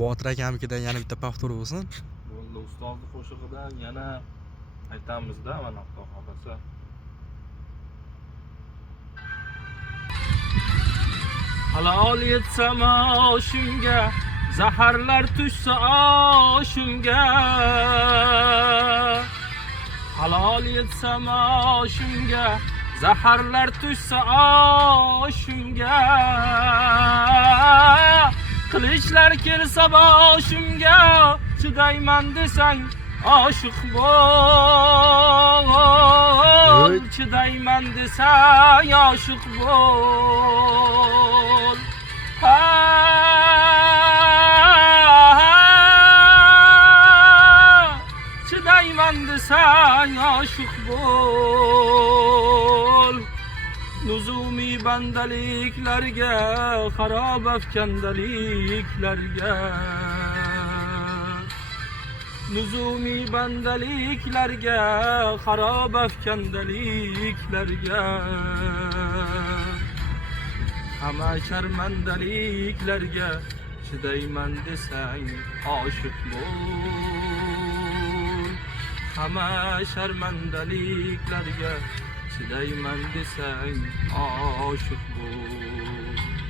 Botir akamnikidan yana bitta paftur bo'lsin. Bo'ldi, ustozni qo'shig'idan yana aytamizda mana Xudo xolasa. Halol yetsam oshimga, zaharlar tushsa oshimga. Halol yetsam oshimga, zaharlar tushsa oshimga. Qilichlar kelsa boshimga, chidayman desang oshiq bo'l. Chidayman desang oshiq bo'l. Chidayman desang oshiq bo'l. Luzumi bandaliklarga, xarob afkandaliklarga. Luzumi bandaliklarga, xarob afkandaliklarga. Hamma sharmandaliklarga chidayman desang oshiq bo'l. Hamma sharmandaliklarga chidayman desang oshiq bo'l.